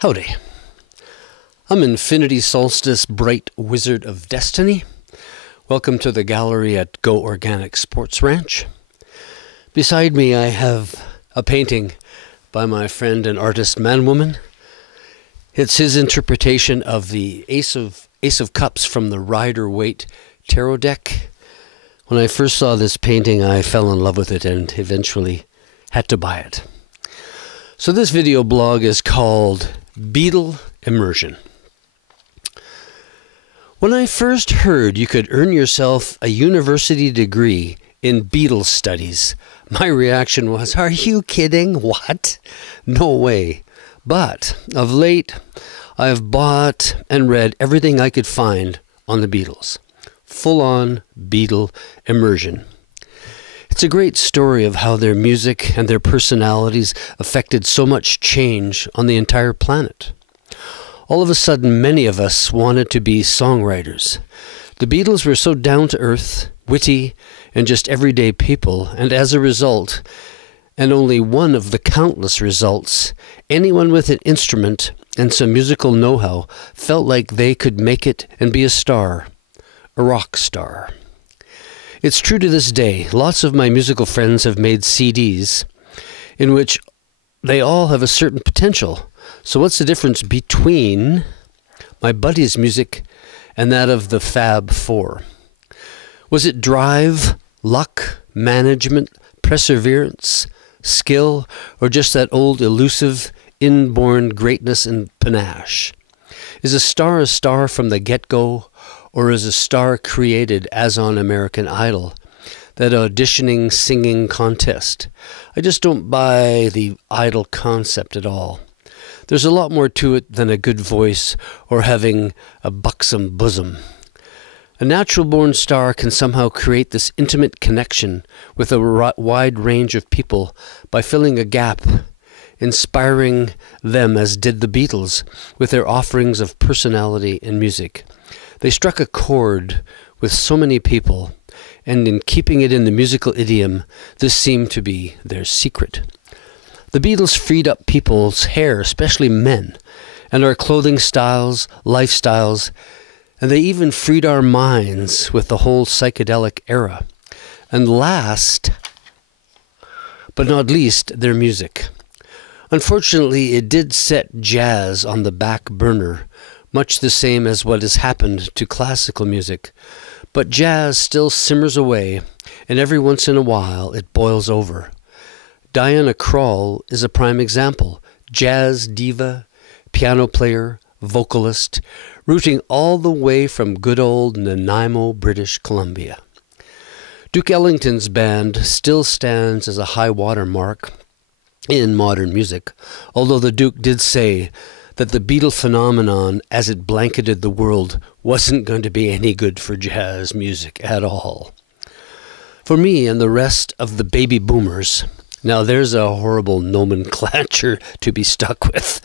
Howdy. I'm Infinity Solstice, Bright Wizard of Destiny. Welcome to the gallery at Go Organic Sports Ranch. Beside me I have a painting by my friend and artist Man-Woman. It's his interpretation of the Ace of Cups from the Rider-Waite Tarot deck. When I first saw this painting, I fell in love with it and eventually had to buy it. So this video blog is called Beatle Immersion. When I first heard you could earn yourself a university degree in Beatles studies, my reaction was, are you kidding? What? No way. But of late, I have bought and read everything I could find on the Beatles. Full-on Beatle immersion. It's a great story of how their music and their personalities affected so much change on the entire planet. All of a sudden, many of us wanted to be songwriters. The Beatles were so down-to-earth, witty, and just everyday people, and as a result, and only one of the countless results, anyone with an instrument and some musical know-how felt like they could make it and be a star, a rock star. It's true to this day. Lots of my musical friends have made CDs in which they all have a certain potential. So what's the difference between my buddy's music and that of the Fab Four? Was it drive, luck, management, perseverance, skill, or just that old elusive, inborn greatness and panache? Is a star from the get-go, or is a star created as on American Idol, that auditioning singing contest? I just don't buy the idol concept at all. There's a lot more to it than a good voice or having a buxom bosom. A natural-born star can somehow create this intimate connection with a wide range of people by filling a gap, inspiring them as did the Beatles with their offerings of personality and music. They struck a chord with so many people, and in keeping it in the musical idiom, this seemed to be their secret. The Beatles freed up people's hair, especially men, and our clothing styles, lifestyles, and they even freed our minds with the whole psychedelic era. And last, but not least, their music. Unfortunately, it did set jazz on the back burner, much the same as what has happened to classical music. But jazz still simmers away, and every once in a while it boils over. Diana Krall is a prime example. Jazz diva, piano player, vocalist, rooting all the way from good old Nanaimo, British Columbia. Duke Ellington's band still stands as a high water mark in modern music, although the Duke did say that the Beatle phenomenon, as it blanketed the world, wasn't going to be any good for jazz music at all. For me and the rest of the baby boomers, now there's a horrible nomenclature to be stuck with.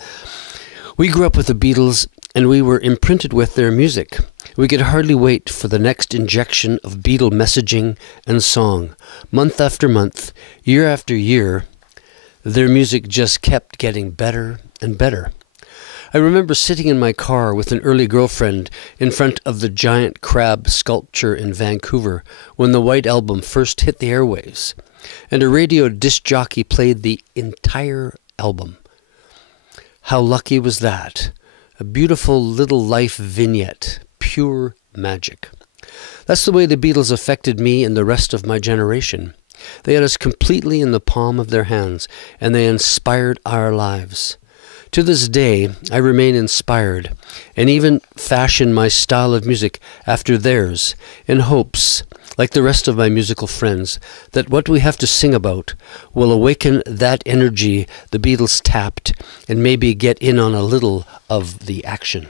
We grew up with the Beatles and we were imprinted with their music. We could hardly wait for the next injection of Beatle messaging and song. Month after month, year after year, their music just kept getting better and better. I remember sitting in my car with an early girlfriend in front of the giant crab sculpture in Vancouver when the White Album first hit the airwaves, and a radio disc jockey played the entire album. How lucky was that? A beautiful little life vignette, pure magic. That's the way the Beatles affected me and the rest of my generation. They had us completely in the palm of their hands, and they inspired our lives. To this day, I remain inspired, and even fashion my style of music after theirs, in hopes, like the rest of my musical friends, that what we have to sing about will awaken that energy the Beatles tapped, and maybe get in on a little of the action.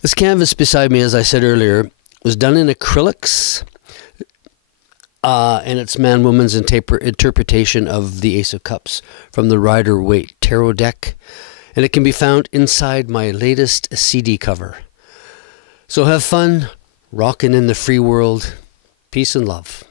This canvas beside me, as I said earlier, was done in acrylics, and it's Man-Woman's interpretation of the Ace of Cups from the Rider-Waite Tarot deck, and it can be found inside my latest CD cover. So have fun, rockin' in the free world. Peace and love.